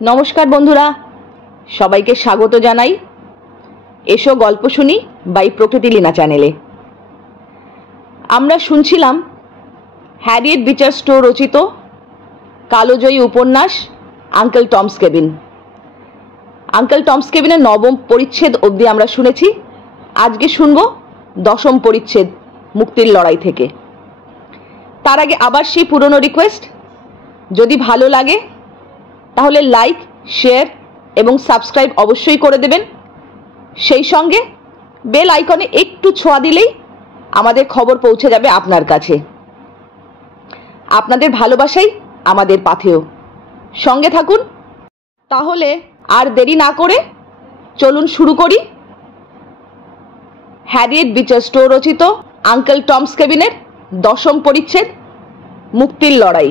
नमस्कार बंधुरा सबाइके स्वागत जानाई एसो गल्प शुनी बाई प्रकृति लीना चैनेले। आमरा शुनछिलाम हैरियट बीचार स्टो रचित कालोजयी उपन्यास आंकल टम्स केबिन। आंकल टम्स केबिनेर नवम परिच्छेद अब्दि आमरा शुनेछि। आजके शुनबो दशम परिच्छेद मुक्तिर लड़ाई थेके। तार आगे आबार सेई पुरानो रिक्वेस्ट, यदि भालो लागे ताहले लाइक शेयर एवं सबस्क्राइब अवश्यई करे देबेन। सेई संगे बेल आइकने एकटू छोঁয়া दिलेई आमादेर खबर पौঁছে যাবে আপনার কাছে। আপনাদের ভালোবাসাই আমাদের পাথেয়। সঙ্গে থাকুন। তাহলে আর দেরি না করে চলুন শুরু করি হ্যারিয়েট বিচার স্টো রচিত আঙ্কেল টমস কেবিনের দশম পরিচ্ছেদ মুক্তির লড়াই।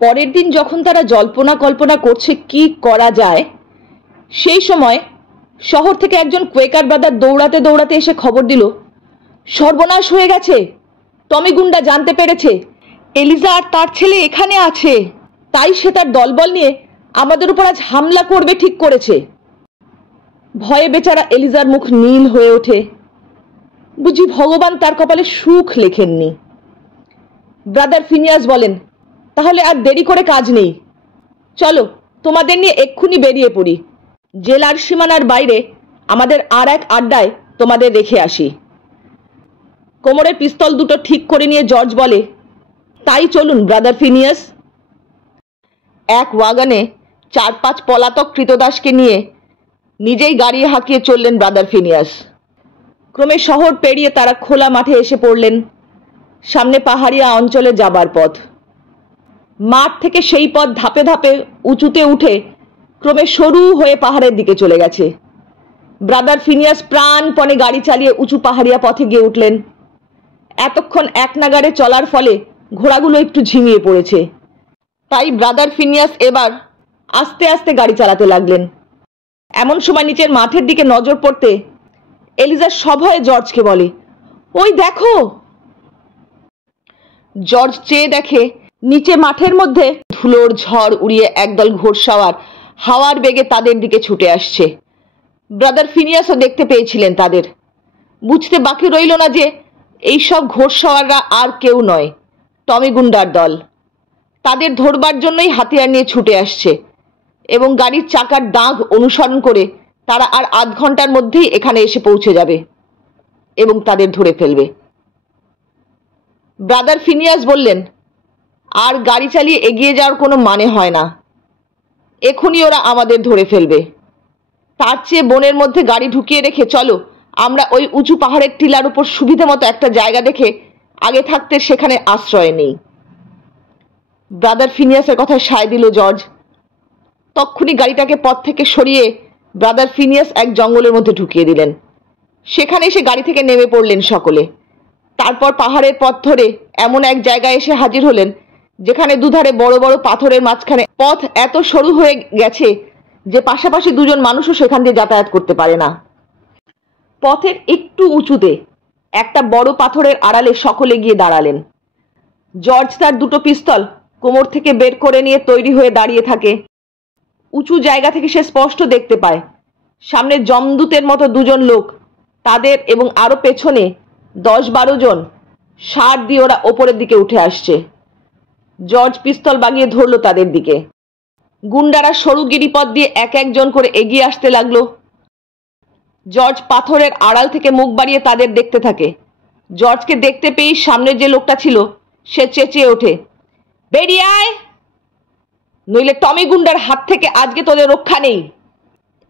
পরের দিন যখন তারা জল্পনা কল্পনা করছে কি করা যায়, সেই সময় শহর থেকে একজন কোয়েকার ব্রাদার দৌড়াতে দৌড়াতে এসে খবর দিল, সর্বনাশ হয়ে গেছে। টমি গুন্ডা জানতে পেরেছে এলিজা আর তার ছেলে এখানে আছে, তাই সে তার দলবল নিয়ে আমাদের উপর আজ হামলা করবে ঠিক করেছে। ভয়ে বেচারা এলিজার মুখ নীল হয়ে ওঠে। বুঝি ভগবান তার কপালে সুখ লেখেননি। ব্রাদার ফিনিয়াস বলেন, তাহলে আর দেরি করে কাজ নেই, চলো তোমাদের নিয়ে এক্ষুনি বেরিয়ে পড়ি। জেলার সীমানার বাইরে আমাদের আর এক আড্ডায় তোমাদের রেখে আসি। কোমরে পিস্তল দুটো ঠিক করে নিয়ে জর্জ বলে, তাই চলুন ব্রাদার ফিনিয়াস। এক ওয়াগনে 4-5 পলাতক কৃতদাসকে নিয়ে নিজেই গাড়ি হাঁকিয়ে চললেন ব্রাদার ফিনিয়াস। ক্রমে শহর পেরিয়ে তারা খোলা মাঠে এসে পড়লেন। সামনে পাহাড়িয়া অঞ্চলে যাবার পথ। মাঠ থেকে সেই পথ ধাপে ধাপে উঁচুতে উঠে ক্রমে সরু হয়ে পাহাড়ের দিকে চলে গেছে। ব্রাদার ফিনিয়াস প্রাণপণে গাড়ি চালিয়ে উঁচু পাহাড়িয়া পথে গিয়ে উঠলেন। এতক্ষণ এক নাগাড়ে চলার ফলে ঘোড়াগুলো একটু ঝিমিয়ে পড়েছে, তাই ব্রাদার ফিনিয়াস এবার আস্তে আস্তে গাড়ি চালাতে লাগলেন। এমন সময় নিচের মাঠের দিকে নজর পড়তে এলিজা সভয়ে জর্জকে বলে, ওই দেখো। জর্জ চেয়ে দেখে নিচে মাঠের মধ্যে ধুলোর ঝড় উড়িয়ে একদল ঘোড়সাওয়ার হাওয়ার বেগে তাদের দিকে ছুটে আসছে। ব্রাদার ফিনিয়াসও দেখতে পেয়েছিলেন তাদের। বুঝতে বাকি রইল না যে এই সব ঘোড়সাওয়াররা আর কেউ নয়, টমি গুন্ডার দল। তাদের ধরবার জন্যই হাতিয়ার নিয়ে ছুটে আসছে এবং গাড়ির চাকার দাগ অনুসরণ করে তারা আর আধ ঘন্টার মধ্যেই এখানে এসে পৌঁছে যাবে এবং তাদের ধরে ফেলবে। ব্রাদার ফিনিয়াস বললেন, আর গাড়ি চালিয়ে এগিয়ে যাওয়ার কোনো মানে হয় না, এখনই ওরা আমাদের ধরে ফেলবে। তার চেয়ে বনের মধ্যে গাড়ি ঢুকিয়ে রেখে চলো আমরা ওই উঁচু পাহাড়ের টিলার উপর সুবিধা মতো একটা জায়গা দেখে আগে থাকতে সেখানে আশ্রয় নেই। ব্রাদার ফিনিয়াসের কথায় সায় দিল জর্জ। তক্ষুনি গাড়িটাকে পথ থেকে সরিয়ে ব্রাদার ফিনিয়াস এক জঙ্গলের মধ্যে ঢুকিয়ে দিলেন। সেখানে এসে গাড়ি থেকে নেমে পড়লেন সকলে। তারপর পাহাড়ের পথ ধরে এমন এক জায়গায় এসে হাজির হলেন যেখানে দুধারে বড় বড় পাথরের মাঝখানে পথ এত সরু হয়ে গেছে যে পাশাপাশি দুজন মানুষও সেখান দিয়ে যাতায়াত করতে পারে না। পথের একটু উঁচুতে একটা বড় পাথরের আড়ালে সকলে গিয়ে দাঁড়ালেন। জর্জ তার দুটো পিস্তল কোমর থেকে বের করে নিয়ে তৈরি হয়ে দাঁড়িয়ে থাকে। উঁচু জায়গা থেকে সে স্পষ্ট দেখতে পায় সামনে যমদূতের মতো দুজন লোক, তাদের এবং আরো পেছনে 10-12 জন ষাঁড় দিয়ে ওরা ওপরের দিকে উঠে আসছে। জর্জ পিস্তল বাগিয়ে ধরল তাদের দিকে। গুন্ডারা সরু গিরিপথ দিয়ে এক একজন করে এগিয়ে আসতে লাগলো। জর্জ পাথরের আড়াল থেকে মুখ বাড়িয়ে তাদের দেখতে থাকে। জর্জকে দেখতে পেয়েই সামনে যে লোকটা ছিল সে চেঁচিয়ে ওঠে, বেরিয়ে আয়, নইলে টমি গুন্ডার হাত থেকে আজকে তোদের রক্ষা নেই।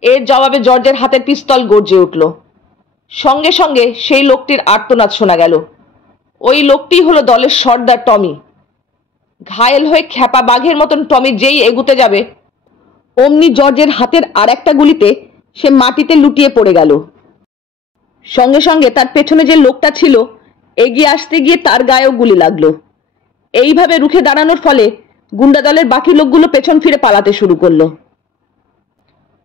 এর জবাবে জর্জের হাতের পিস্তল গর্জে উঠল। সঙ্গে সঙ্গে সেই লোকটির আর্তনাদ শোনা গেল। ওই লোকটি হলো দলের সর্দার টমি। ঘায়েল হয়ে খ্যাপা বাঘের মতন টমি যেই এগুতে যাবে অমনি জর্জের হাতের আর একটা গুলিতে সে মাটিতে লুটিয়ে পড়ে গেল। সঙ্গে সঙ্গে তার পেছনে যে লোকটা ছিল এগিয়ে আসতে গিয়ে তার গায়েও গুলি লাগলো। এইভাবে রুখে দাঁড়ানোর ফলে গুন্ডা দলের বাকি লোকগুলো পেছন ফিরে পালাতে শুরু করলো।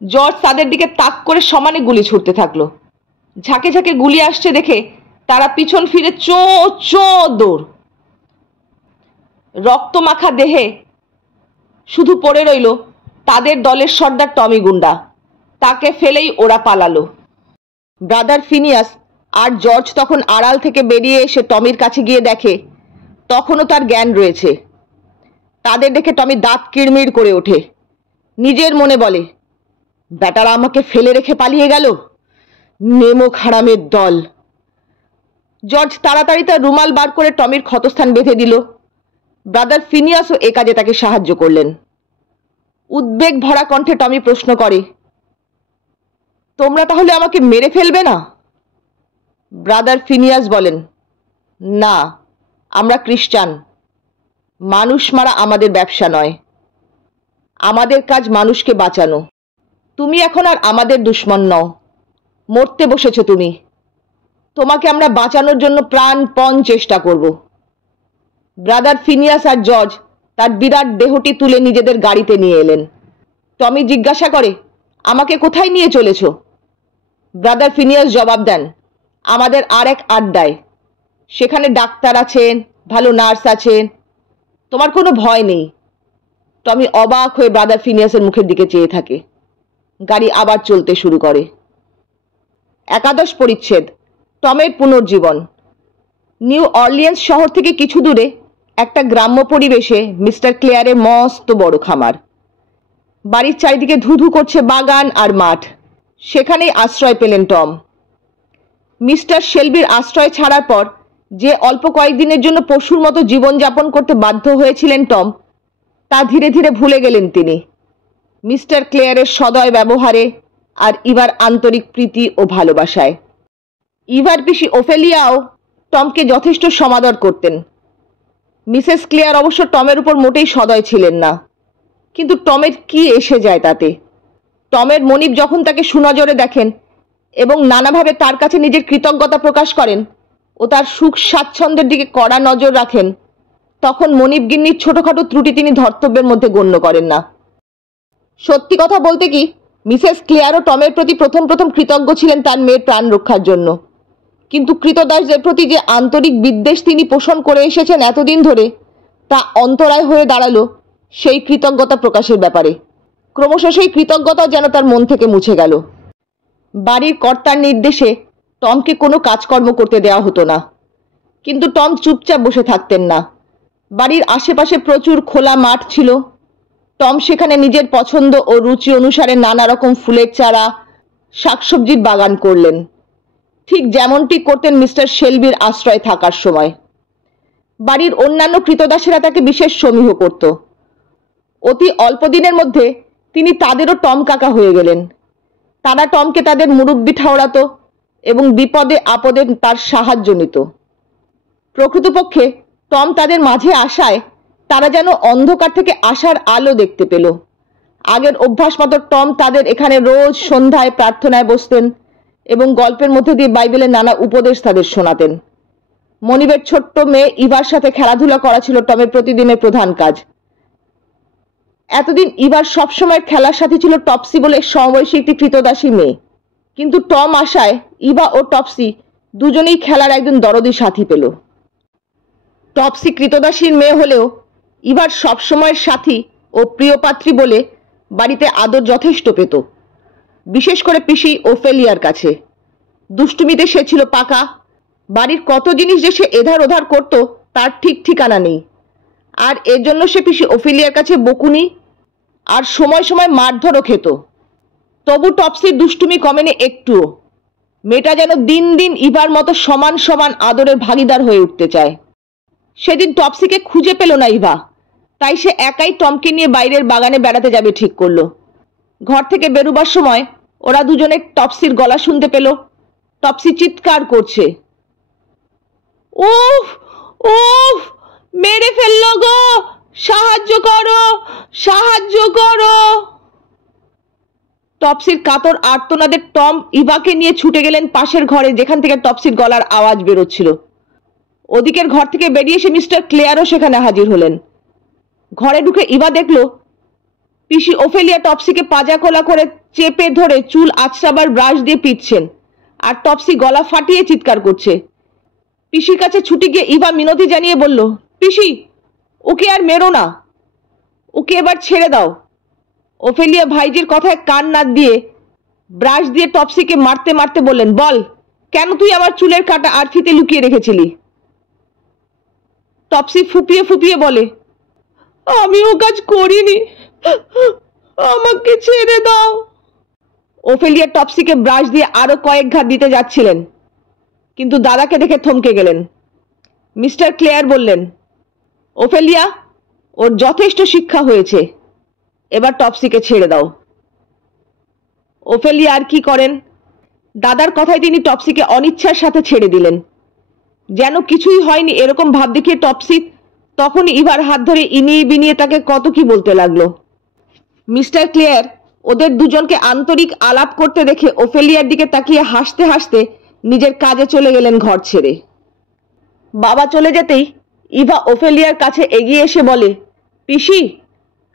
জর্জ তাদের দিকে তাক করে সমানে গুলি ছুটতে থাকলো। ঝাঁকে ঝাঁকে গুলি আসছে দেখে তারা পিছন ফিরে চো চো দৌড়। রক্তমাখা দেহে শুধু পড়ে রইল তাদের দলের সর্দার টমি গুন্ডা। তাকে ফেলেই ওরা পালালো। ব্রাদার ফিনিয়াস আর জর্জ তখন আড়াল থেকে বেরিয়ে এসে টমির কাছে গিয়ে দেখে তখনও তার জ্ঞান রয়েছে। তাদের দেখে টমি দাঁত কিড়মিড় করে ওঠে। নিজের মনে বলে, বেটারা আমাকে ফেলে রেখে পালিয়ে গেল, নেমো হারামের দল। জর্জ তাড়াতাড়ি তার রুমাল বার করে টমির ক্ষতস্থান বেঁধে দিল। ব্রাদার ফিনিয়াসও এ কাজে তাকে সাহায্য করলেন। উদ্বেগ ভরা কণ্ঠে টমি প্রশ্ন করে, তোমরা তাহলে আমাকে মেরে ফেলবে না? ব্রাদার ফিনিয়াস বলেন, না, আমরা খ্রিস্টান। মানুষ মারা আমাদের ব্যবসা নয়। আমাদের কাজ মানুষকে বাঁচানো। তুমি এখন আর আমাদের দুশ্মন নও। মরতে বসেছ তুমি। তোমাকে আমরা বাঁচানোর জন্য প্রাণপণ চেষ্টা করব। ব্রাদার ফিনিয়াস আর জর্জ তার বিরাট দেহটি তুলে নিজেদের গাড়িতে নিয়ে এলেন। টমি জিজ্ঞাসা করে, আমাকে কোথায় নিয়ে চলেছ? ব্রাদার ফিনিয়াস জবাব দেন, আমাদের আর এক আড্ডায়। সেখানে ডাক্তার আছেন, ভালো নার্স আছেন, তোমার কোনো ভয় নেই। টমি অবাক হয়ে ব্রাদার ফিনিয়াসের মুখের দিকে চেয়ে থাকে। গাড়ি আবার চলতে শুরু করে। 11 পরিচ্ছেদ, টমের পুনর্জীবন। নিউ অরলিয়েন্স শহর থেকে কিছু দূরে একটা গ্রাম্য পরিবেশে মিস্টার ক্লেয়ারের মস্ত বড় খামার। বাড়ির চারিদিকে ধুধু করছে বাগান আর মাঠ। সেখানেই আশ্রয় পেলেন টম। মিস্টার শেলবির আশ্রয় ছাড়ার পর যে অল্প কয়েকদিনের জন্য পশুর মতো জীবনযাপন করতে বাধ্য হয়েছিলেন টম, তা ধীরে ধীরে ভুলে গেলেন তিনি। মিস্টার ক্লেয়ারের সদয় ব্যবহারে আর ইভার আন্তরিক প্রীতি ও ভালোবাসায়। ইভার পিসি ওফেলিয়াও টমকে যথেষ্ট সমাদর করতেন। মিসেস ক্লেয়ার অবশ্য টমের উপর মোটেই সদয় ছিলেন না, কিন্তু টমের কি এসে যায় তাতে? টমের মনিব যখন তাকে সুনজরে দেখেন এবং নানাভাবে তার কাছে নিজের কৃতজ্ঞতা প্রকাশ করেন ও তার সুখ স্বাচ্ছন্দ্যের দিকে কড়া নজর রাখেন, তখন মনিব গিন্নির ছোটখাটো ত্রুটি তিনি ধর্তব্যের মধ্যে গণ্য করেন না। সত্যি কথা বলতে কি, মিসেস ক্লেয়ারও টমের প্রতি প্রথম কৃতজ্ঞ ছিলেন তার মেয়ের প্রাণ রক্ষার জন্য, কিন্তু কৃতদাসদের প্রতি যে আন্তরিক বিদ্বেষ তিনি পোষণ করে এসেছেন এতদিন ধরে, তা অন্তরায় হয়ে দাঁড়ালো সেই কৃতজ্ঞতা প্রকাশের ব্যাপারে। ক্রমশ সেই কৃতজ্ঞতা যেন তার মন থেকে মুছে গেল। বাড়ির কর্তার নির্দেশে টমকে কোনো কাজকর্ম করতে দেওয়া হতো না, কিন্তু টম চুপচাপ বসে থাকতেন না। বাড়ির আশেপাশে প্রচুর খোলা মাঠ ছিল। টম সেখানে নিজের পছন্দ ও রুচি অনুসারে নানা রকম ফুলের চারা, শাকসবজির বাগান করলেন, ঠিক যেমনটি করতেন মিস্টার শেলবির আশ্রয় থাকার সময়। বাড়ির অন্যান্য কৃতদাসেরা তাকে বিশেষ সমীহ করত। অতি অল্প দিনের মধ্যে তিনি তাদেরও টম কাকা হয়ে গেলেন। তারা টমকে তাদের মুরব্বি ঠাওরাতো এবং বিপদে আপদে তার সাহায্য নিত। প্রকৃতপক্ষে টম তাদের মাঝে আসায় তারা যেন অন্ধকার থেকে আসার আলো দেখতে পেল। আগের অভ্যাস মতো টম তাদের এখানে রোজ সন্ধ্যায় প্রার্থনায় বসতেন এবং গল্পের মধ্যে দিয়ে বাইবেলের নানা উপদেশ তাদের শোনাতেন। মনিবের ছোট্ট মেয়ে ইভার সাথে খেলাধুলা করা ছিল টমের প্রতিদিনের প্রধান কাজ। এতদিন ইভার সবসময় খেলার সাথী ছিল টপসি বলে সমবয়সী একটি কৃতদাসী মেয়ে, কিন্তু টম আসায় ইভা ও টপসি দুজনেই খেলার একজন দরদি সাথী পেল। টপসি কৃতদাসীর মেয়ে হলেও ইভার সবসময়ের সাথী ও প্রিয়পাত্রী বলে বাড়িতে আদর যথেষ্ট পেত, বিশেষ করে পিসি ওফেলিয়ার কাছে। দুষ্টুমিতে সে ছিল পাকা। বাড়ির কত জিনিস যে সে এধার ওধার করত তার ঠিক ঠিকানা নেই, আর এর জন্য সে পিসি ওফেলিয়ার কাছে বকুনি আর সময় সময় মারধরও খেত। তবু টপসির দুষ্টুমি কমেনি একটুও। মেয়েটা যেন দিন দিন ইভার মতো সমান সমান আদরের ভাগিদার হয়ে উঠতে চায়। সেদিন টপসিকে খুঁজে পেল না ইভা, তাই সে একাই টমকে নিয়ে বাইরের বাগানে বেড়াতে যাবে ঠিক করলো। ঘর থেকে বেরোবার সময় ওরা দুজনে টপসির গলা শুনতে পেল। টপসি চিৎকার করছে, উফ উফ, মেরে ফেললো গো, সাহায্য করো, সাহায্য করো। টপসির কাতর আর্তনাদে টম ইভাকে নিয়ে ছুটে গেলেন পাশের ঘরে, যেখান থেকে টপসির গলার আওয়াজ বেরোচ্ছিল। ওদিকের ঘর থেকে বেরিয়ে এসে মিস্টার ক্লেয়ারও সেখানে হাজির হলেন। ঘরে ঢুকে ইভা দেখল পিসি ওফেলিয়া টপসিকে পাজা কোলা করে চেপে ধরে চুল আঁচড়াবার ব্রাশ দিয়ে পিটছেন, আর টপসি গলা ফাটিয়ে চিৎকার করছে। পিসির কাছে ছুটে গিয়ে ইভা মিনতি জানিয়ে বলল, পিসি, ওকে আর মেরো না, ওকে এবার ছেড়ে দাও, ও ওফেলিয়া ভাইজির কথায় কান না দিয়ে ব্রাশ দিয়ে টপসিকে মারতে মারতে বললেন, বল, কেন তুই আমার চুলের কাটা আর ফিতে লুকিয়ে রেখেছিলি? টপসি ফুপিয়ে ফুপিয়ে বলে, আমি ও কাজ করিনি, আমাকে ছেড়ে দাও। ওফেলিয়া টপসিকে ব্রাশ দিয়ে আরো কয়েক ঘা দিতে যাচ্ছিলেন, কিন্তু দাদাকে দেখে থমকে গেলেন। মিস্টার ক্লেয়ার বললেন, ওফেলিয়া, ওর যথেষ্ট শিক্ষা হয়েছে, এবার টপসিকে ছেড়ে দাও। ওফেলিয়া আর কি করেন, দাদার কথায় তিনি টপসিকে অনিচ্ছার সাথে ছেড়ে দিলেন। যেন কিছুই হয়নি এরকম ভাব দেখিয়ে টপসি তখনই ইভার হাত ধরে ইনিয়ে বিনিয়ে তাকে কত কি বলতে লাগলো। মিস্টার ক্লেয়ার ওদের দুজনকে আন্তরিক আলাপ করতে দেখে ওফেলিয়ার দিকে তাকিয়ে হাসতে হাসতে নিজের কাজে চলে গেলেন ঘর ছেড়ে। বাবা চলে যেতেই ইভা ওফেলিয়ার কাছে এগিয়ে এসে বলে, পিসি,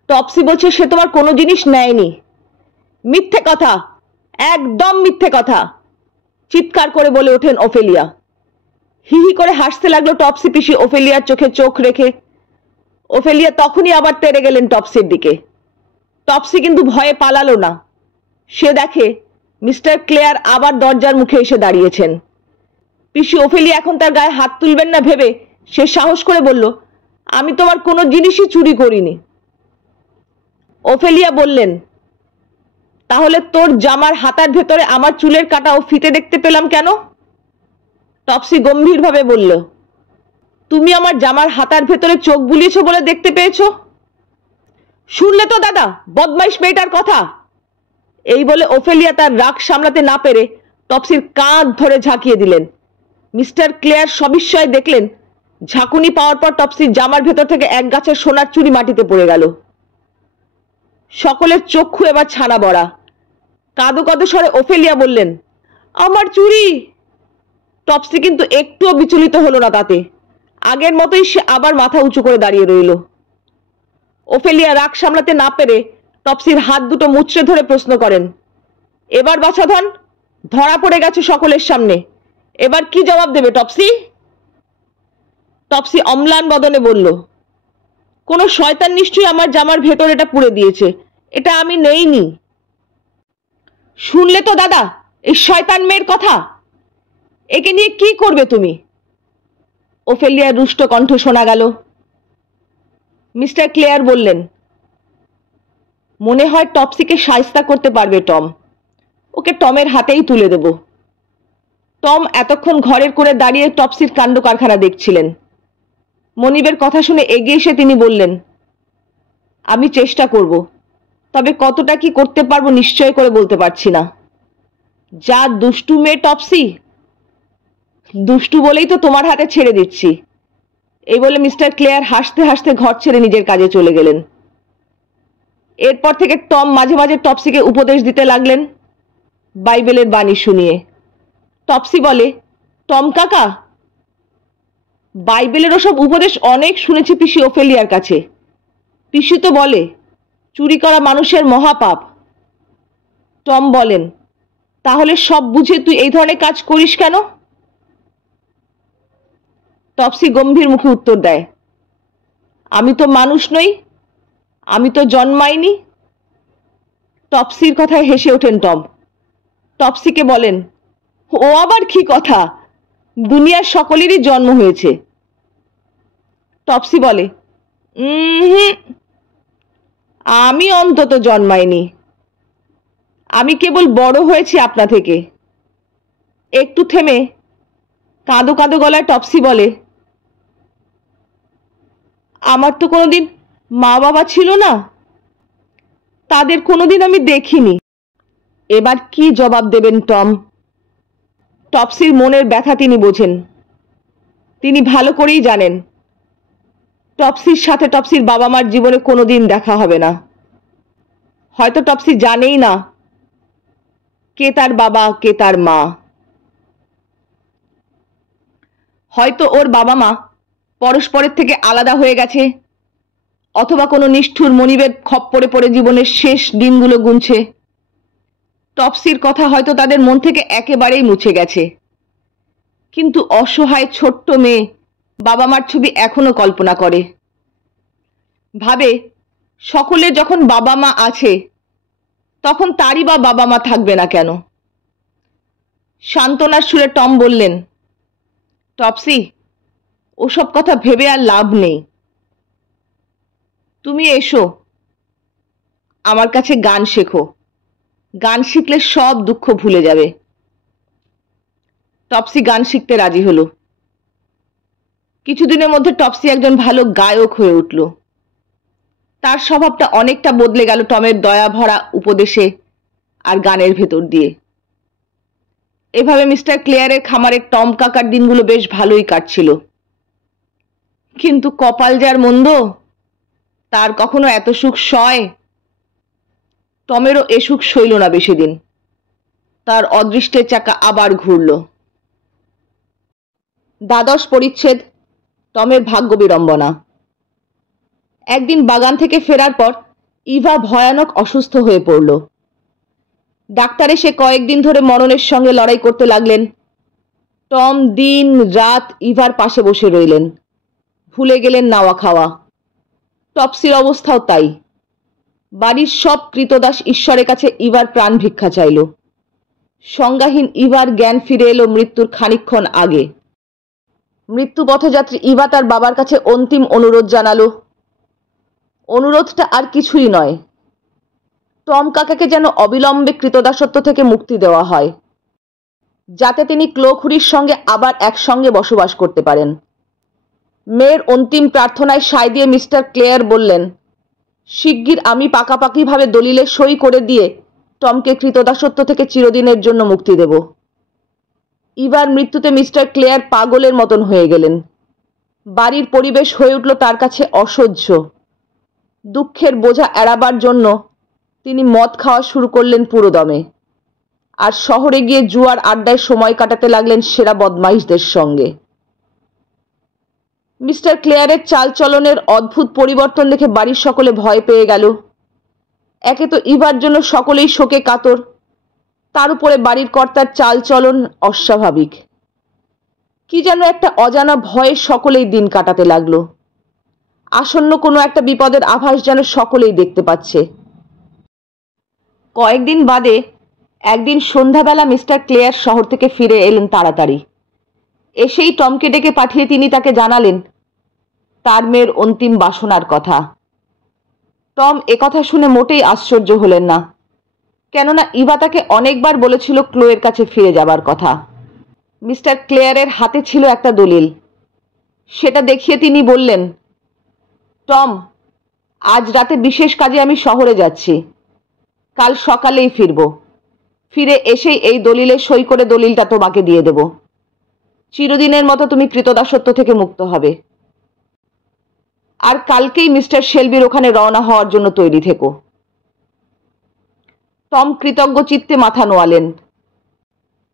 টপসি বলছে সে তোমার কোনো জিনিস নেয়নি। মিথ্যে কথা, একদম মিথ্যে কথা, চিৎকার করে বলে ওঠেন ওফেলিয়া। হি হি করে হাসতে লাগলো টপসি পিসি ওফেলিয়ার চোখে চোখ রেখে। ওফেলিয়া তখনই আবার তেড়ে গেলেন টপসির দিকে। টপসি কিন্তু ভয়ে পালালো না। সে দেখে মিস্টার ক্লেয়ার আবার দরজার মুখে এসে দাঁড়িয়েছেন। পিসি ওফেলিয়া এখন তার গায়ে হাত তুলবেন না ভেবে সে সাহস করে বলল, আমি তোমার কোনো জিনিসই চুরি করিনি। ওফেলিয়া বললেন, তাহলে তোর জামার হাতার ভেতরে আমার চুলের কাটা ও ফিতে দেখতে পেলাম কেন? টপসি গম্ভীরভাবে বলল, তুমি আমার জামার হাতার ভেতরে চোখ বুলিয়েছো বলে দেখতে পেয়েছো। শুনলে তো দাদা বদমাইশ মেয়েটার কথা। এই বলে ওফেলিয়া তার রাগ সামলাতে না পেরে টপসির কাঁধ ধরে ঝাঁকিয়ে দিলেন। মিস্টার ক্লেয়ার সবিস্ময়ে দেখলেন ঝাঁকুনি পাওয়ার পর টপসির জামার ভেতর থেকে এক গাছের সোনার চুড়ি মাটিতে পড়ে গেল। সকলের চক্ষু এবার ছানা বড়া। কাঁদো কাঁদো স্বরে ওফেলিয়া বললেন, আমার চুড়ি। টপসি কিন্তু একটুও বিচলিত হলো না তাতে। আগের মতোই সে আবার মাথা উঁচু করে দাঁড়িয়ে রইল। ওফেলিয়া রাগ সামলাতে না পেরে টপসির হাত দুটো মুচড়ে ধরে প্রশ্ন করেন, এবার বাছাধন, ধরা পড়ে গেছে সকলের সামনে, এবার কি জবাব দেবে টপসি? টপসি অম্লান বদনে বলল, কোনো শয়তান নিশ্চয়ই আমার জামার ভেতর এটা পুড়ে দিয়েছে, এটা আমি নেইনি। শুনলে তো দাদা এই শয়তান মেয়ের কথা, একে নিয়ে কি করবে তুমি? ওফেলিয়ার রুষ্ট কণ্ঠ শোনা গেল। মিস্টার ক্লেয়ার বললেন, মনে হয় টপসিকে শায়েস্তা করতে পারবে টম, ওকে টমের হাতেই তুলে দেব। টম এতক্ষণ ঘরের করে দাঁড়িয়ে টপসির কাণ্ড কারখানা দেখছিলেন। মনিবের কথা শুনে এগিয়ে এসে তিনি বললেন, আমি চেষ্টা করব, তবে কতটা কি করতে পারবো নিশ্চয় করে বলতে পারছি না। যা দুষ্টু মেয়ে টপসি, দুষ্টু বলেই তো তোমার হাতে ছেড়ে দিচ্ছি। এই বলে মিস্টার ক্লেয়ার হাসতে হাসতে ঘর ছেড়ে নিজের কাজে চলে গেলেন। এরপর থেকে টম মাঝে মাঝে টপসিকে উপদেশ দিতে লাগলেন বাইবেলের বাণী শুনিয়ে। টপসি বলে, টম কাকা, বাইবেলের ওসব উপদেশ অনেক শুনেছি পিসি ওফেলিয়ার কাছে। পিসি তো বলে চুরি করা মানুষের মহাপাপ। টম বলেন, তাহলে সব বুঝে তুই এই ধরনের কাজ করিস কেন? টপসি গম্ভীর মুখে উত্তর দেয়, আমি তো মানুষ নই, আমি তো জন্মাইনি। টপসির কথায় হেসে ওঠেন টম। টপসিকে বলেন, ও আবার কি কথা, দুনিয়ার সকলেরই জন্ম হয়েছে। টপসি বলে, আমি অন্তত জন্মাইনি, আমি কেবল বড় হয়েছি আপনা থেকে। একটু থেমে কাঁদো কাঁদো গলায় টপসি বলে, আমার তো কোনোদিন মা বাবা ছিল না, তাদের কোনোদিন আমি দেখিনি। এবার কি জবাব দেবেন টম? টপসির মনের ব্যথা তিনি বোঝেন। তিনি ভালো করেই জানেন টপসির সাথে টপসির বাবা মার জীবনে কোনোদিন দেখা হবে না। হয়তো টপসি জানেই না কে তার বাবা কে তার মা। হয়তো ওর বাবা মা পরস্পরের থেকে আলাদা হয়ে গেছে, অথবা কোনো নিষ্ঠুর মনিবের খপ্পরে পড়ে জীবনের শেষ দিনগুলো গুনছে। টপসির কথা হয়তো তাদের মন থেকে একেবারেই মুছে গেছে, কিন্তু অসহায় ছোট্ট মেয়ে বাবা মার ছবি এখনো কল্পনা করে। ভাবে সকলের যখন বাবা মা আছে তখন তারই বা বাবা মা থাকবে না কেন? সান্ত্বনার সুরে টম বললেন, টপসি, ওসব কথা ভেবে আর লাভ নেই। তুমি এসো, আমার কাছে গান শেখো। গান শিখলে সব দুঃখ ভুলে যাবে। টপসি গান শিখতে রাজি হলো। কিছুদিনের মধ্যে টপসি একজন ভালো গায়ক হয়ে উঠল। তার স্বভাবটা অনেকটা বদলে গেল টমের দয়া ভরা উপদেশে আর গানের ভেতর দিয়ে। এভাবে মিস্টার ক্লেয়ারের খামারের টম কাকার দিনগুলো বেশ ভালোই কাটছিল। কিন্তু কপাল যার মন্দ, তার কখনো এত সুখ সয়? টমেরও এ সুখ সইল না বেশি দিন। তার অদৃষ্টের চাকা আবার ঘুরল। দ্বাদশ পরিচ্ছেদ, টমের ভাগ্য বিড়ম্বনা। একদিন বাগান থেকে ফেরার পর ইভা ভয়ানক অসুস্থ হয়ে পড়ল। ডাক্তার এসে কয়েকদিন ধরে মরণের সঙ্গে লড়াই করতে লাগলেন। টম দিন রাত ইভার পাশে বসে রইলেন। ভুলে গেলেন নাওয়া খাওয়া। টপসির অবস্থাও তাই। বাড়ির সব কৃতদাস ঈশ্বরের কাছে ইভার প্রাণ ভিক্ষা চাইল। সংজ্ঞাহীন ইভার জ্ঞান ফিরে এলো মৃত্যুর খানিকক্ষণ আগে। মৃত্যু পথযাত্রী ইভা তার বাবার কাছে অন্তিম অনুরোধ জানালো। অনুরোধটা আর কিছুই নয়, টম কাকাকে যেন অবিলম্বে কৃতদাসত্ব থেকে মুক্তি দেওয়া হয়, যাতে তিনি ক্লোখুরির সঙ্গে আবার একসঙ্গে বসবাস করতে পারেন। মেয়ের অন্তিম প্রার্থনায় সায় দিয়ে মিস্টার ক্লেয়ার বললেন, শিগগির আমি পাকাপাকিভাবে দলিলে সই করে দিয়ে টমকে কৃতদাসত্ব থেকে চিরদিনের জন্য মুক্তি দেব। ইভার মৃত্যুতে মিস্টার ক্লেয়ার পাগলের মতন হয়ে গেলেন। বাড়ির পরিবেশ হয়ে উঠল তার কাছে অসহ্য। দুঃখের বোঝা এড়াবার জন্য তিনি মদ খাওয়া শুরু করলেন পুরোদমে, আর শহরে গিয়ে জুয়ার আড্ডায় সময় কাটাতে লাগলেন সেরা বদমাইশদের সঙ্গে। মিস্টার ক্লেয়ারের চালচলনের অদ্ভুত পরিবর্তন দেখে বাড়ির সকলে ভয় পেয়ে গেল। একে তো ইভার জন্য সকলেই শোকে কাতর, তার উপরে বাড়ির কর্তার চালচলন অস্বাভাবিক। কি যেন একটা অজানা ভয়ে সকলেই দিন কাটাতে লাগলো। আসন্ন কোনো একটা বিপদের আভাস যেন সকলেই দেখতে পাচ্ছে। কয়েকদিন বাদে একদিন সন্ধ্যাবেলা মিস্টার ক্লেয়ার শহর থেকে ফিরে এলেন তাড়াতাড়ি। এসেই টমকে ডেকে পাঠিয়ে তিনি তাকে জানালেন তার মেয়ের অন্তিম বাসনার কথা। টম একথা শুনে মোটেই আশ্চর্য হলেন না, কেননা ইভা তাকে অনেকবার বলেছিল ক্লোয়ের কাছে ফিরে যাবার কথা। মিস্টার ক্লেয়ারের হাতে ছিল একটা দলিল। সেটা দেখিয়ে তিনি বললেন, টম, আজ রাতে বিশেষ কাজে আমি শহরে যাচ্ছি, কাল সকালেই ফিরব। ফিরে এসেই এই দলিলে সই করে দলিলটা তোমাকে দিয়ে দেব। চিরদিনের মতো তুমি কৃতদাসত্ব থেকে মুক্ত হবে। আর কালকেই মিস্টার শেলবির ওখানে রওনা হওয়ার জন্য তৈরি থেকো। টম কৃতজ্ঞ চিত্তে মাথা নোয়ালেন।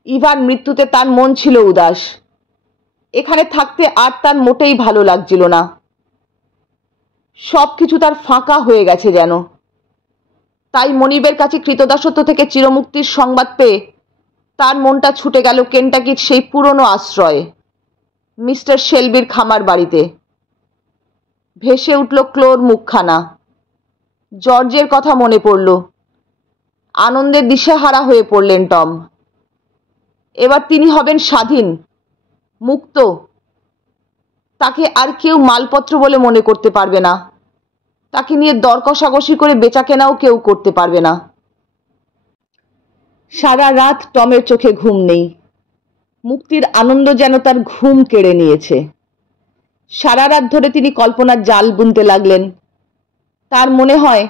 ইভার মৃত্যুতে তার মন ছিল উদাস। এখানে থাকতে আর তার মোটেই ভালো লাগছিল না। সবকিছু তার ফাঁকা হয়ে গেছে যেন। তাই মনিবের কাছে কৃতদাসত্ব থেকে চিরমুক্তির সংবাদ পেয়ে তার মনটা ছুটে গেল কেন্টাকির সেই পুরনো আশ্রয়ে, মিস্টার শেলবির খামার বাড়িতে। ভেসে উঠল ক্লোর মুখখানা। জর্জের কথা মনে পড়ল। আনন্দে দিশেহারা হয়ে পড়লেন টম। এবার তিনি হবেন স্বাধীন, মুক্ত। তাকে আর কেউ মালপত্র বলে মনে করতে পারবে না। তাকে নিয়ে দর কষাকষি করে বেচাকেনাও কেউ করতে পারবে না। সারা রাত টমের চোখে ঘুম নেই। মুক্তির আনন্দ যেন তার ঘুম কেড়ে নিয়েছে। সারা রাত ধরে তিনি কল্পনার জাল বুনতে লাগলেন। তার মনে হয়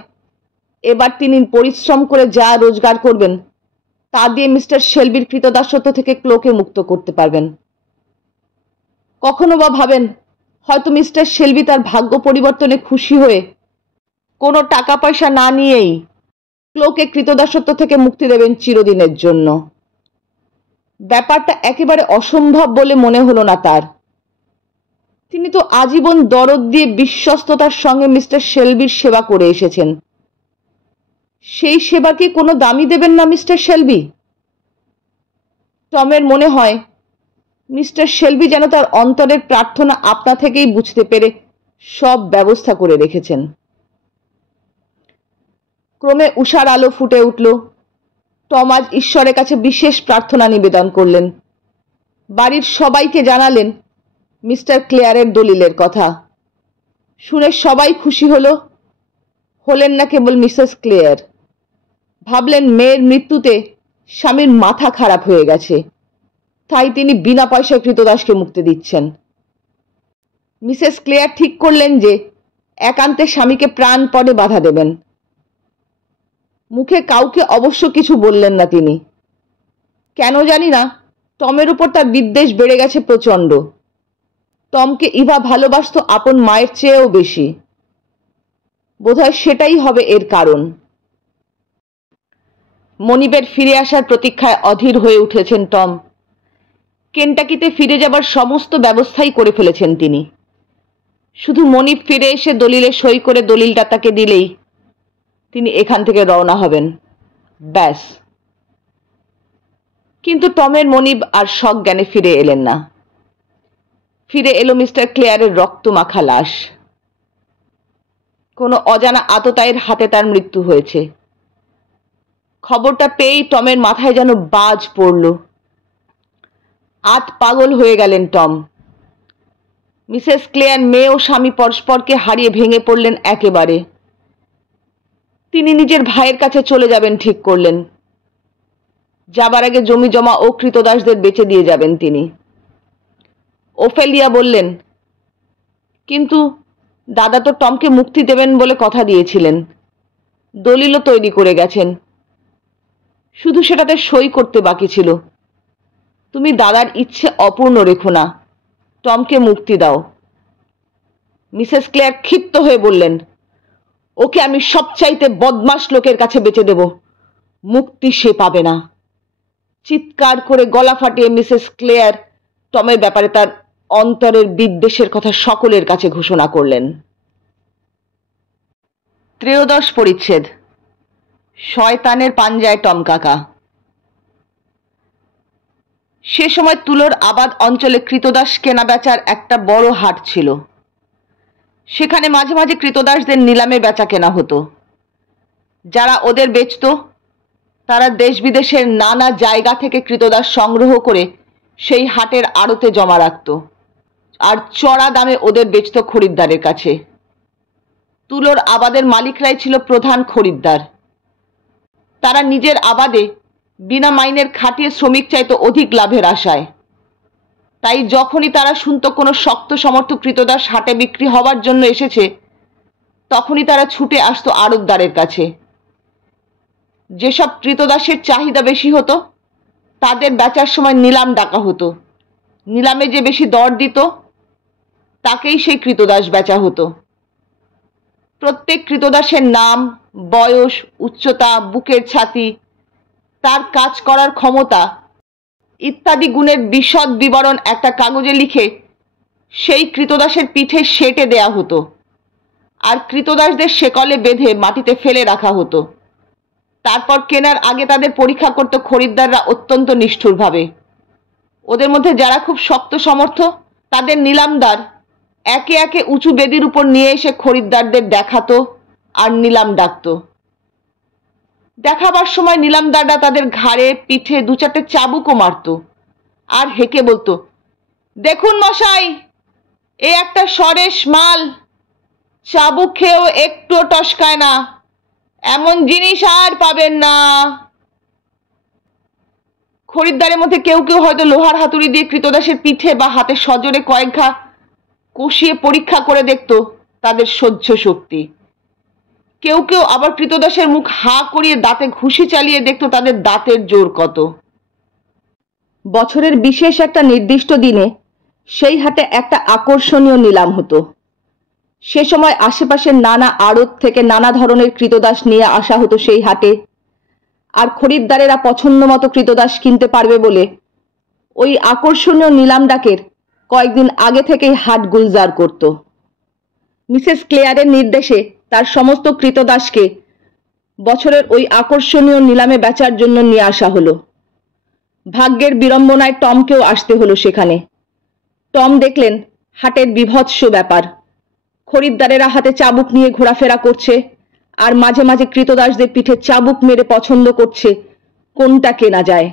এবার তিনি পরিশ্রম করে যা রোজগার করবেন তা দিয়ে মিস্টার শেলবির কৃতদাসত্ব থেকে ক্লোকে মুক্ত করতে পারবেন। কখনো বা ভাবেন হয়তো মিস্টার শেলবি তার ভাগ্য পরিবর্তনে খুশি হয়ে কোনো টাকা পয়সা না নিয়েই ক্লোকে কৃতদাসত্ব থেকে মুক্তি দেবেন চিরদিনের জন্য। ব্যাপারটা একেবারে অসম্ভব বলে মনে হলো না তার। তিনি তো আজীবন দরদ দিয়ে বিশ্বস্ততার সঙ্গে মিস্টার শেলবির সেবা করে এসেছেন। সেই সেবা কি কোনো দামই দেবেন না মিস্টার শেলবি? টমের মনে হয় মিস্টার শেলবি যেন তার অন্তরের প্রার্থনা আপনা থেকেই বুঝতে পেরে সব ব্যবস্থা করে রেখেছেন। ক্রমে উষার আলো ফুটে উঠল। টম আজ ঈশ্বরের কাছে বিশেষ প্রার্থনা নিবেদন করলেন। বাড়ির সবাইকে জানালেন মিস্টার ক্লেয়ারের দলিলের কথা। শুনে সবাই খুশি হলেন না কেবল মিসেস ক্লেয়ার। ভাবলেন মেয়ের মৃত্যুতে স্বামীর মাথা খারাপ হয়ে গেছে, তাই তিনি বিনা পয়সায় কৃতদাসকে মুক্তি দিচ্ছেন। মিসেস ক্লেয়ার ঠিক করলেন যে একান্তে স্বামীকে প্রাণপণে বাধা দেবেন। মুখে কাউকে অবশ্য কিছু বললেন না তিনি। কেন জানি না টমের উপর তার বিদ্বেষ বেড়ে গেছে প্রচণ্ড। টমকে ইভা ভালোবাসত আপন মায়ের চেয়েও বেশি। বোধহয় সেটাই হবে এর কারণ। মনিবের ফিরে আসার প্রতীক্ষায় অধীর হয়ে উঠেছেন টম। কেন্টাকিতে ফিরে যাবার সমস্ত ব্যবস্থাই করে ফেলেছেন তিনি। শুধু মনিব ফিরে এসে দলিলে সই করে দলিলটা তাকে দিলেই তিনি এখান থেকে রওনা হবেন, ব্যাস। কিন্তু টমের মনিব আর সজ্ঞানে ফিরে এলেন না। ফিরে এলো মিস্টার ক্লেয়ারের রক্তমাখা লাশ। কোনো অজানা আততায়ীর হাতে তার মৃত্যু হয়েছে। খবরটা পেয়েই টমের মাথায় যেন বাজ পড়ল। আত পাগল হয়ে গেলেন টম। মিসেস ক্লেয়ার মেয়ে ও স্বামী পরস্পরকে হারিয়ে ভেঙে পড়লেন একেবারে। তিনি নিজের ভাইয়ের কাছে চলে যাবেন ঠিক করলেন। যাবার আগে জমি জমা ও কৃতদাসদের বেচে দিয়ে যাবেন তিনি। ওফেলিয়া বললেন, কিন্তু দাদা তো টমকে মুক্তি দেবেন বলে কথা দিয়েছিলেন, দলিলও তৈরি করে গেছেন, শুধু সেটাতে সই করতে বাকি ছিল। তুমি দাদার ইচ্ছে অপূর্ণ রেখো না, টমকে মুক্তি দাও। মিসেস ক্লেয়ার ক্ষিপ্ত হয়ে বললেন, ওকে আমি সবচাইতে বদমাশ লোকের কাছে বেচে দেব, মুক্তি সে পাবে না। চিৎকার করে গলা ফাটিয়ে মিসেস ক্লেয়ার টমের ব্যাপারে তার অন্তরের বিদ্বেষের কথা সকলের কাছে ঘোষণা করলেন। 13 পরিচ্ছেদ। শয়তানের পাঞ্জায় টম কাকা। সে সময় তুলোর আবাদ অঞ্চলে কৃতদাস কেনা বেচার একটা বড় হাট ছিল। সেখানে মাঝে মাঝে কৃতদাসদের নিলামে বেচা কেনা হতো। যারা ওদের বেচত তারা দেশ বিদেশের নানা জায়গা থেকে কৃতদাস সংগ্রহ করে সেই হাটের আড়তে জমা রাখত আর চড়া দামে ওদের বেচত খরিদ্দারের কাছে। তুলোর আবাদের মালিকরাই ছিল প্রধান খরিদ্দার। তারা নিজের আবাদে বিনা মাইনের খাটিয়ে শ্রমিক চাইতো অধিক লাভের আশায়। তাই যখনই তারা শুনত কোনো শক্ত সমর্থ কৃতদাস হাটে বিক্রি হওয়ার জন্য এসেছে, তখনই তারা ছুটে আসতো আড়তদারের কাছে। যেসব কৃতদাসের চাহিদা বেশি হতো তাদের বেচার সময় নিলাম ডাকা হতো। নিলামে যে বেশি দর দিত তাকেই সেই কৃতদাস বেচা হতো। প্রত্যেক কৃতদাসের নাম, বয়স, উচ্চতা, বুকের ছাতি, তার কাজ করার ক্ষমতা ইত্যাদি গুণের বিশদ বিবরণ একটা কাগজে লিখে সেই কৃতদাসের পিঠে সেটে দেয়া হতো আর কৃতদাসদের শেকলে বেঁধে মাটিতে ফেলে রাখা হতো। তারপর কেনার আগে তাদের পরীক্ষা করত খরিদ্দাররা অত্যন্ত নিষ্ঠুরভাবে। ওদের মধ্যে যারা খুব শক্ত সমর্থ তাদের নিলামদার একে একে উঁচু বেদির উপর নিয়ে এসে খরিদ্দারদের দেখাতো আর নিলাম ডাকত। দেখাবার সময় নিলামদাররা তাদের ঘাড়ে পিঠে 2-4টে চাবুকও মারত আর হেঁকে বলতো, দেখুন মশাই, এ একটা সরেশ মাল, চাবুক খেয়েও একটুও টসকায় না, এমন জিনিস আর পাবেন না। খরিদ্দারের মধ্যে কেউ কেউ হয়তো লোহার হাতুড়ি দিয়ে কৃতদাসের পিঠে বা হাতে সজোরে কয়েক ঘা কষিয়ে পরীক্ষা করে দেখত তাদের সহ্য শক্তি। কেউ কেউ আবার কৃতদাসের মুখ হা করিয়ে দাঁতে ঘুষি চালিয়ে দেখত তাদের দাঁতের জোর কত। বছরের বিশেষ একটা নির্দিষ্ট দিনে সেই হাটে একটা আকর্ষণীয় নিলাম হতো। সে সময় আশেপাশের নানা আড়ত থেকে নানা ধরনের কৃতদাস নিয়ে আসা হতো সেই হাটে, আর খরিদ্দারেরা পছন্দ মতো কৃতদাস কিনতে পারবে বলে ওই আকর্ষণীয় নিলাম ডাকের কয়েকদিন আগে থেকেই হাট গুলজার করত। মিসেস ক্লেয়ারের নির্দেশে তার সমস্ত কৃতদাসকে বছরের ওই আকর্ষণীয় নিলামে বেচার জন্য নিয়ে আসা হলো। ভাগ্যের বিড়ম্বনায় টমকেও আসতে হলো সেখানে। টম দেখলেন হাটের বিভৎস ব্যাপার। খরিদ্দারেরা হাতে চাবুক নিয়ে ঘোরাফেরা করছে আর মাঝে মাঝে কৃতদাসদের পিঠে চাবুক মেরে পছন্দ করছে কোনটা কেনা যায়।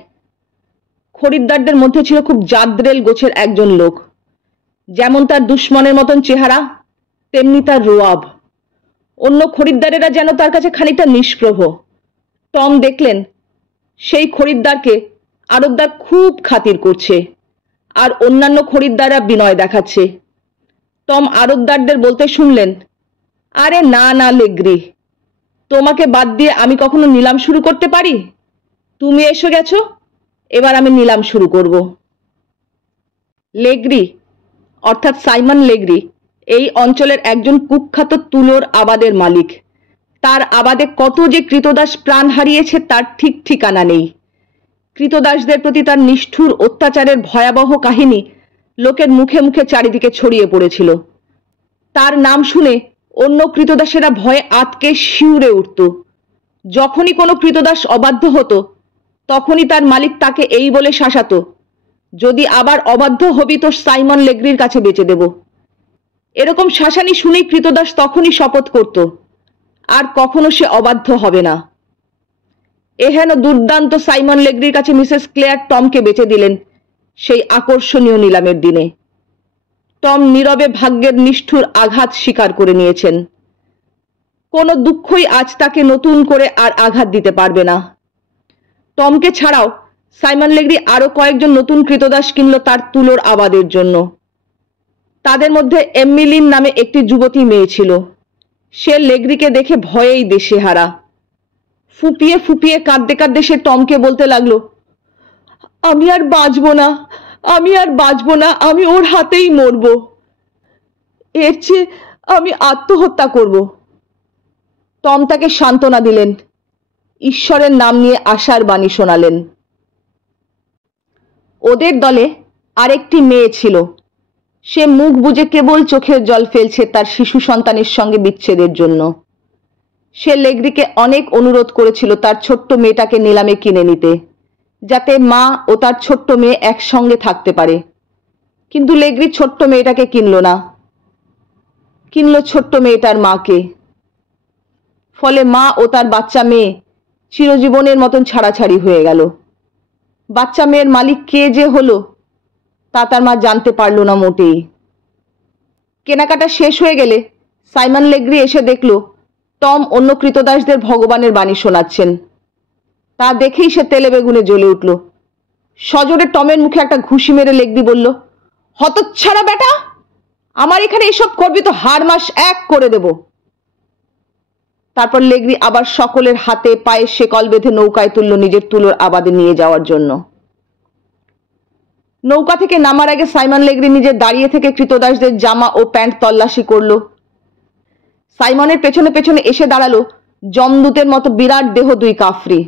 খরিদ্দারদের মধ্যে ছিল খুব জাদ্রেল গোছের একজন লোক। যেমন তার দুশ্মনের মতন চেহারা, তেমনি তার রোয়াব। অন্য খরিদ্দারেরা যেন তার কাছে খানিকটা নিষ্প্রভ। টম দেখলেন সেই খরিদ্দারকে আড়তদার খুব খাতির করছে, আর অন্যান্য খরিদ্দাররা বিনয় দেখাচ্ছে। টম আড়তদারদের বলতে শুনলেন, আরে না না লেগ্রি, তোমাকে বাদ দিয়ে আমি কখনো নিলাম শুরু করতে পারি? তুমি এসে গেছো, এবার আমি নিলাম শুরু করব। লেগ্রি অর্থাৎ সাইমন লেগ্রি এই অঞ্চলের একজন কুখ্যাত তুলোর আবাদের মালিক। তার আবাদে কত যে কৃতদাস প্রাণ হারিয়েছে তার ঠিক ঠিকানা নেই। কৃতদাসদের প্রতি তার নিষ্ঠুর অত্যাচারের ভয়াবহ কাহিনী লোকের মুখে মুখে চারিদিকে ছড়িয়ে পড়েছিল। তার নাম শুনে অন্য কৃতদাসেরা ভয়ে আতকে শিউরে উঠত। যখনই কোনো কৃতদাস অবাধ্য হতো তখনই তার মালিক তাকে এই বলে শাসাতো, যদি আবার অবাধ্য হবি তো সাইমন লেগ্রির কাছে বেচে দেব। এরকম শাসানি শুনেই কৃতদাস তখনই শপথ করত, আর কখনো সে অবাধ্য হবে না। এহেন দুর্দান্ত সাইমন লেগ্রির কাছে মিসেস ক্লেয়ার টমকে বেচে দিলেন সেই আকর্ষণীয় নিলামের দিনে। টম নীরবে ভাগ্যের নিষ্ঠুর আঘাত স্বীকার করে নিয়েছেন। কোনো দুঃখই আজ তাকে নতুন করে আর আঘাত দিতে পারবে না। টমকে ছাড়াও সাইমন লেগ্রি আরো কয়েকজন নতুন কৃতদাস কিনল তার তুলোর আবাদের জন্য। তাদের মধ্যে এমিলিন নামে একটি যুবতী মেয়ে ছিল। সে লেগ্রিকে দেখে ভয়েই দেশেহারা। ফুপিয়ে ফুপিয়ে কাঁদতে কাঁদতে সে টমকে বলতে লাগলো, আমি আর বাঁচবো না, আমি আর বাঁচবো না, আমি ওর হাতেই মরব। এর চেয়ে আমি আত্মহত্যা করব। টম তাকে সান্ত্বনা দিলেন, ঈশ্বরের নাম নিয়ে আশার বাণী শোনালেন। ওদের দলে আরেকটি মেয়ে ছিল। সে মুখ বুজে কেবল চোখের জল ফেলছে তার শিশু সন্তানের সঙ্গে বিচ্ছেদের জন্য। সে লেগ্রিকে অনেক অনুরোধ করেছিল তার ছোট্ট মেয়েটাকে নিলামে কিনে নিতে, যাতে মা ও তার ছোট্ট মেয়ে একসঙ্গে থাকতে পারে। কিন্তু লেগ্রি ছোট্ট মেয়েটাকে কিনল না, কিনল ছোট্ট মেয়েটার মাকে। ফলে মা ও তার বাচ্চা মেয়ে চিরজীবনের মতন ছাড়াছাড়ি হয়ে গেল। বাচ্চা মেয়ের মালিক কে যে হলো তা তার মা জানতে পারল না মোটেই। কেনাকাটা শেষ হয়ে গেলে সাইমন লেগ্রি এসে দেখল টম অন্য কৃতদাসদের ভগবানের বাণী শোনাচ্ছেন। তা দেখেই সে তেলে বেগুনে জ্বলে উঠল। সজোরে টমের মুখে একটা ঘুষি মেরে লেগ্রি বলল, হতচ্ছাড়া বেটা, আমার এখানে এসব করবি তো হাড় মাস এক করে দেব। তারপর লেগ্রি আবার সকলের হাতে পায়ে শেকল বেঁধে নৌকায় তুলল নিজের তুলোর আবাদে নিয়ে যাওয়ার জন্য। নৌকা থেকে নামার আগে সাইমন লেগ্রি নিজে দাঁড়িয়ে থেকে কৃতদাসদের জামা ও প্যান্ট তল্লাশি করল। সাইমনের পেছনে পেছনে এসে দাঁড়ালো যমদূতের মতো বিরাট দেহ দুই কাফরি,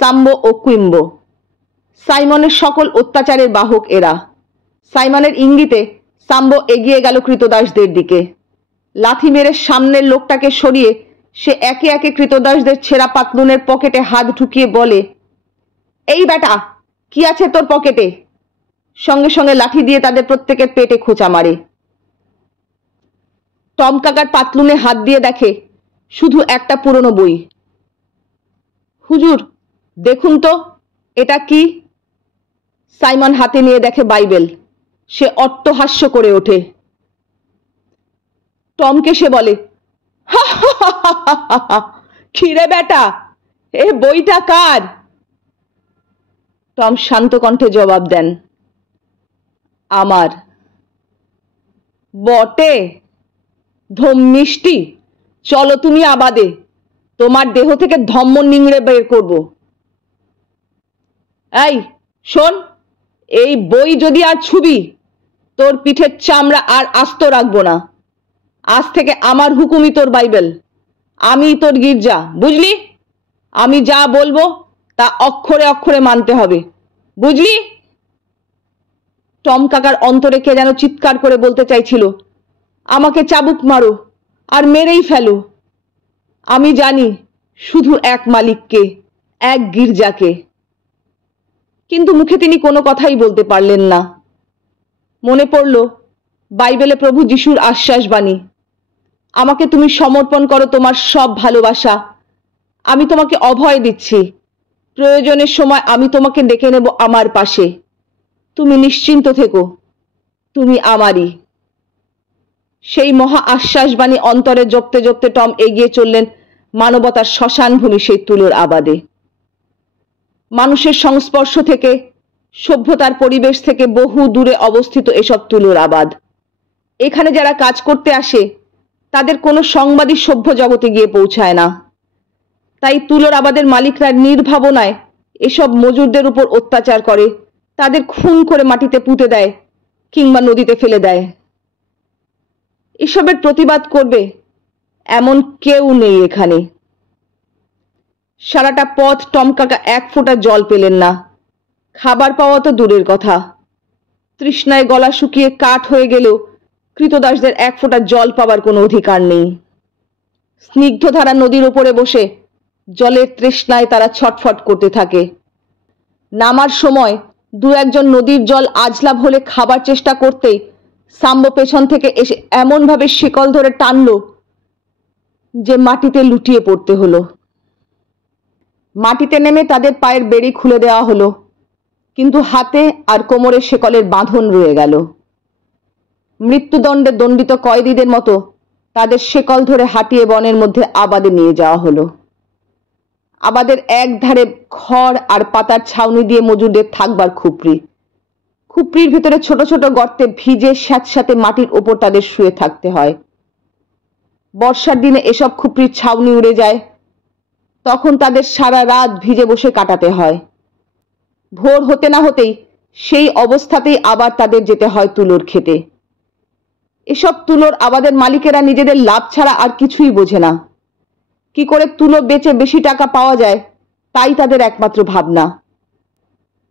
সাম্বো ও কুইম্বো। সাইমনের সকল অত্যাচারের বাহক এরা। সাইমনের ইঙ্গিতে সাম্বো এগিয়ে গেল কৃতদাসদের দিকে। লাথি মেরে সামনের লোকটাকে সরিয়ে সে একে একে কৃতদাসদের ছেঁড়া পাতলুনের পকেটে হাত ঢুকিয়ে বলে, এই বেটা, কি আছে তোর পকেটে? সঙ্গে সঙ্গে লাঠি দিয়ে তাদের প্রত্যেকের পেটে খোঁচা মারে। টম কাকার পাতলুনে হাত দিয়ে দেখে শুধু একটা পুরনো বই। হুজুর, দেখুন তো এটা কি? সাইমন হাতে নিয়ে দেখে বাইবেল। সে অট্টহাস্য করে ওঠে। টমকে সে বলে, খিরে বেটা, এ বইটা কার? টম শান্ত কণ্ঠে জবাব দেন, আমার। বটে, ধম্মিষ্টি, চলো তুমি আবাদে, তোমার দেহ থেকে ধম্ম নিংড়ে বের করব। এই শোন, এই বই যদি আর ছুবি তোর পিঠের চামড়া আর আস্ত রাখবো না। আজ থেকে আমার হুকুমই তোর বাইবেল, আমি তোর গির্জা, বুঝলি? আমি যা বলবো তা অক্ষরে অক্ষরে মানতে হবে, বুঝলি? টম কাকার অন্তরে কে যেন চিৎকার করে বলতে চাইছিল, আমাকে চাবুক মারো আর মেরেই ফেলো। আমি জানি শুধু এক মালিককে, এক গির্জাকে। কিন্তু মুখে তিনি কোনো কথাই বলতে পারলেন না। মনে পড়ল বাইবেলে প্রভু যিশুর আশ্বাস বাণী, আমাকে তুমি সমর্পণ করো তোমার সব ভালোবাসা। আমি তোমাকে অভয় দিচ্ছি। প্রয়োজনের সময় আমি তোমাকে ডেকে নেব আমার পাশে। তুমি নিশ্চিন্ত থেকো, তুমি আমারই। সেই মহা আশ্বাসবাণী অন্তরে জপতে জপতে টম এগিয়ে চললেন মানবতার শ্মশান ভূমি সেই তুলোর আবাদে। মানুষের সংস্পর্শ থেকে, সভ্যতার পরিবেশ থেকে বহু দূরে অবস্থিত এসব তুলোর আবাদ। এখানে যারা কাজ করতে আসে তাদের কোনো সংবাদই সভ্য জগতে গিয়ে পৌঁছায় না। তাই তুলোর আবাদের মালিকরা নির্ভাবনায় এসব মজুরদের উপর অত্যাচার করে, তাদের খুন করে মাটিতে পুঁতে দেয় কিংবা নদীতে ফেলে দেয়। এসবের প্রতিবাদ করবে এমন কেউ নেই এখানে। সারাটা পথ টম কাকা এক ফোঁটা জল পেলেন না। খাবার পাওয়া তো দূরের কথা, তৃষ্ণায় গলা শুকিয়ে কাঠ হয়ে গেলেও কৃতদাসদের এক ফোঁটা জল পাবার কোনো অধিকার নেই। স্নিগ্ধধারা নদীর উপরে বসে জলের তৃষ্ণায় তারা ছটফট করতে থাকে। নামার সময় দু একজন নদীর জল আজলাভ হলে খাবার চেষ্টা করতেই সাম্বো পেছন থেকে এসে এমনভাবে শিকল ধরে টানল যে মাটিতে লুটিয়ে পড়তে হলো। মাটিতে নেমে তাদের পায়ের বেড়ি খুলে দেওয়া হলো, কিন্তু হাতে আর কোমরে শেকলের বাঁধন রয়ে গেল। মৃত্যুদণ্ডে দণ্ডিত কয়েদিদের মতো তাদের শেকল ধরে হাঁটিয়ে বনের মধ্যে আবাদে নিয়ে যাওয়া হলো। আবাদের এক ধারে খড় আর পাতার ছাউনি দিয়ে মজুরদের থাকবার খুপড়ি। খুপড়ির ভিতরে ছোট ছোট গর্তে ভিজে স্যাঁতস্যাঁতে মাটির ওপর তাদের শুয়ে থাকতে হয়। বর্ষার দিনে এসব খুপড়ির ছাউনি উড়ে যায়, তখন তাদের সারা রাত ভিজে বসে কাটাতে হয়। ভোর হতে না হতেই সেই অবস্থাতেই আবার তাদের যেতে হয় তুলোর খেতে। এসব তুলোর আবাদের মালিকেরা নিজেদের লাভ ছাড়া আর কিছুই বোঝে না। কি করে তুলো বেচে বেশি টাকা পাওয়া যায় তাই তাদের একমাত্র ভাবনা।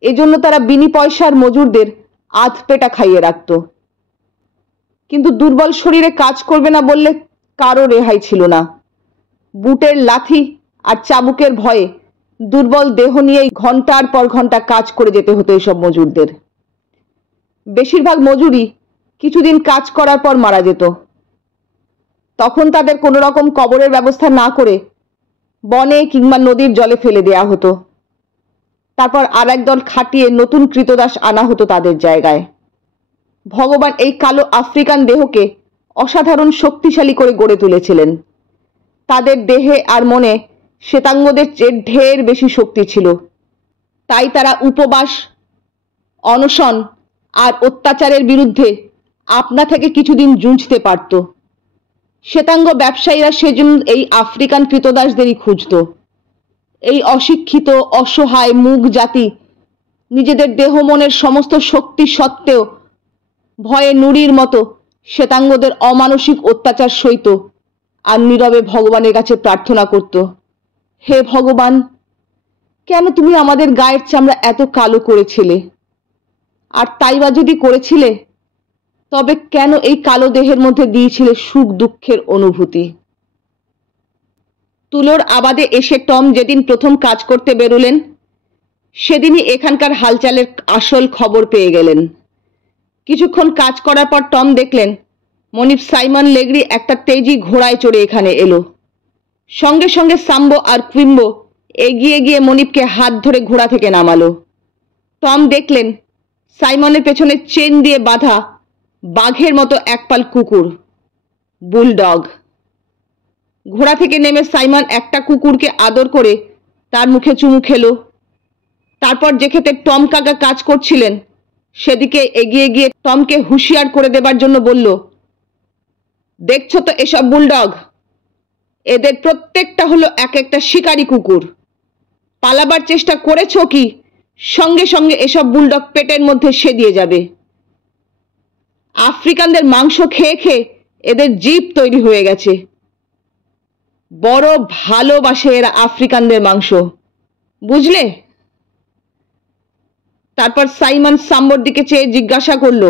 এজন্য তারা বিনি পয়সার মজুরদের আধ পেটা খাইয়ে রাখত। কিন্তু দুর্বল শরীরে কাজ করবে না বললে কারো রেহাই ছিল না। বুটের লাথি আর চাবুকের ভয়ে দুর্বল দেহ নিয়েই ঘন্টার পর ঘন্টা কাজ করে যেতে হতো এসব মজুরদের। বেশিরভাগ মজুরই কিছুদিন কাজ করার পর মারা যেত। তখন তাদের কোনো রকম কবরের ব্যবস্থা না করে বনে কিংবা নদীর জলে ফেলে দেয়া হতো। তারপর আর একদল খাটিয়ে নতুন কৃতদাস আনা হতো তাদের জায়গায়। ভগবান এই কালো আফ্রিকান দেহকে অসাধারণ শক্তিশালী করে গড়ে তুলেছিলেন। তাদের দেহে আর মনে শ্বেতাঙ্গদের চেয়ে ঢের বেশি শক্তি ছিল। তাই তারা উপবাস, অনশন আর অত্যাচারের বিরুদ্ধে আপনা থেকে কিছুদিন জুঝতে পারত। শ্বেতাঙ্গ ব্যবসায়ীরা সেজন্য এই আফ্রিকান কৃতদাসদেরই খুঁজত। এই অশিক্ষিত, অসহায় মুগ জাতি নিজেদের দেহ মনের সমস্ত শক্তি সত্ত্বেও ভয়ে নুড়ির মতো শ্বেতাঙ্গদের অমানসিক অত্যাচার সইত আর নীরবে ভগবানের কাছে প্রার্থনা করত, হে ভগবান, কেন তুমি আমাদের গায়ের চামড়া এত কালো করেছিলে? আর তাই বা যদি করেছিলে, তবে কেন এই কালো দেহের মধ্যে দিয়েছিলে সুখ দুঃখের অনুভূতি? তুলোর আবাদে এসে টম যেদিন প্রথম কাজ করতে বেরোলেন, সেদিনই এখানকার হালচালের আসল খবর পেয়ে গেলেন। কিছুক্ষণ কাজ করার পর টম দেখলেন মনিব সাইমন লেগ্রি একটা তেজি ঘোড়ায় চড়ে এখানে এলো। সঙ্গে সঙ্গে সাম্বো আর কুইম্বো এগিয়ে গিয়ে মনিবকে হাত ধরে ঘোড়া থেকে নামালো। টম দেখলেন সাইমনের পেছনে চেন দিয়ে বাঁধা বাঘের মতো একপাল কুকুর, বুলডগ। ঘোড়া থেকে নেমে সাইমন একটা কুকুরকে আদর করে তার মুখে চুমু খেলো। তারপর যে ক্ষেতে টম কাকা কাজ করছিলেন সেদিকে এগিয়ে গিয়ে টমকে হুঁশিয়ার করে দেবার জন্য বলল, দেখছো তো এসব বুলডগ? এদের প্রত্যেকটা হলো এক একটা শিকারী কুকুর। পালাবার চেষ্টা করেছো কি, সঙ্গে সঙ্গে এসব বুলডগ পেটের মধ্যে সেদিয়ে যাবে। আফ্রিকানদের মাংস খেয়ে খেয়ে এদের জিভ তৈরি হয়ে গেছে। বড় ভালোবাসে এরা আফ্রিকানদের মাংস, বুঝলে? তারপর সাইমন সাম্বোর দিকে চেয়ে জিজ্ঞাসা করলো,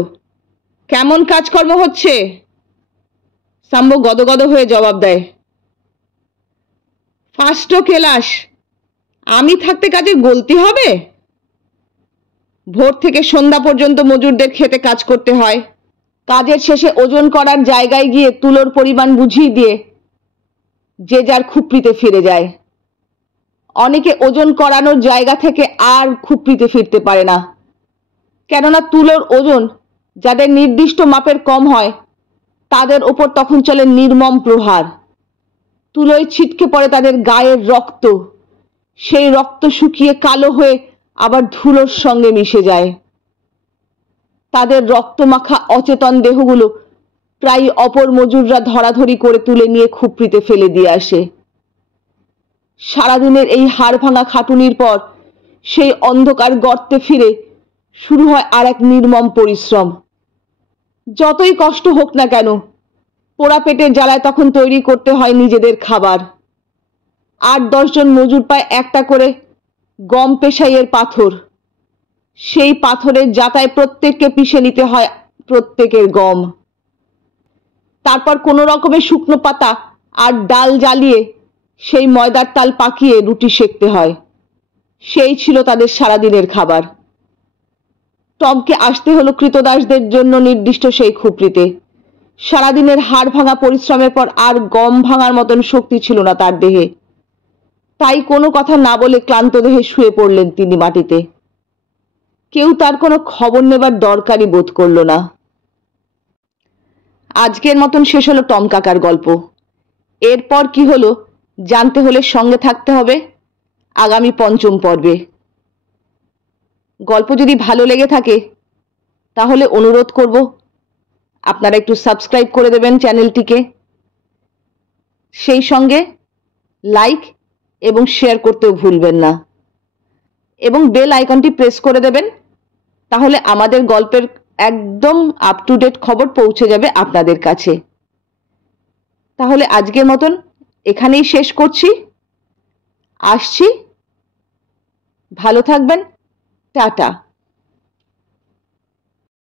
কেমন কাজকর্ম হচ্ছে? সাম্বো গদগদ হয়ে জবাব দেয়, ফার্স্ট ক্লাস। আমি থাকতে কাজে গলতি হবে? ভোর থেকে সন্ধ্যা পর্যন্ত মজুরদের খেতে কাজ করতে হয়। কাজের শেষে ওজন করার জায়গায় গিয়ে তুলোর পরিমাণ বুঝিয়ে দিয়ে যে যার খুপড়িতে ফিরে যায়। অনেকে ওজন করানোর জায়গা থেকে আর খুপড়িতে ফিরতে পারে না, কেননা তুলোর ওজন যাদের নির্দিষ্ট মাপের কম হয় তাদের ওপর তখন চলে নির্মম প্রহার। তুলোয় ছিটকে পড়ে তাদের গায়ের রক্ত, সেই রক্ত শুকিয়ে কালো হয়ে আবার ধুলোর সঙ্গে মিশে যায়। তাদের রক্তমাখা অচেতন দেহগুলো প্রায় অপর মজুররা ধরাধরি করে তুলে নিয়ে খুপড়িতে ফেলে দিয়ে আসে। সারাদিনের এই হাড় ভাঙা খাটুনির পর সেই অন্ধকার গর্তে ফিরে শুরু হয় আর এক নির্মম পরিশ্রম। যতই কষ্ট হোক না কেন, পোড়া পেটের জ্বালায় তখন তৈরি করতে হয় নিজেদের খাবার। 8-10 জন মজুর পায় একটা করে গম পেশাইয়ের পাথর, সেই পাথরের জাতায় প্রত্যেককে পিষে নিতে হয় প্রত্যেকের গম। তারপর কোনো রকমের শুকনো পাতা আর ডাল জ্বালিয়ে সেই ময়দার তাল পাকিয়ে রুটি সেঁকতে হয়। সেই ছিল তাদের সারাদিনের খাবার। টমকে আসতে হলো কৃতদাসদের জন্য নির্দিষ্ট সেই খুপড়িতে। সারাদিনের হাড় ভাঙা পরিশ্রমের পর আর গম ভাঙার মতন শক্তি ছিল না তার দেহে, তাই কোনো কথা না বলে ক্লান্ত দেহে শুয়ে পড়লেন তিনি মাটিতে। কেউ তার কোনো খবর নেবার দরকারই বোধ করল না। আজকের মতন শেষ হলো টম কাকার গল্প। এরপর কি হলো জানতে হলে সঙ্গে থাকতে হবে আগামী 5ম পর্বে। গল্প যদি ভালো লেগে থাকে তাহলে অনুরোধ করব আপনারা একটু সাবস্ক্রাইব করে দেবেন চ্যানেলটিকে, সেই সঙ্গে লাইক এবং শেয়ার করতেও ভুলবেন না, এবং বেল আইকনটি প্রেস করে দেবেন, তাহলে আমাদের গল্পের একদম আপ টু ডেট খবর পৌঁছে যাবে আপনাদের কাছে। তাহলে আজকের মতন এখানেই শেষ করছি, আসছি, ভালো থাকবেন, টাটা।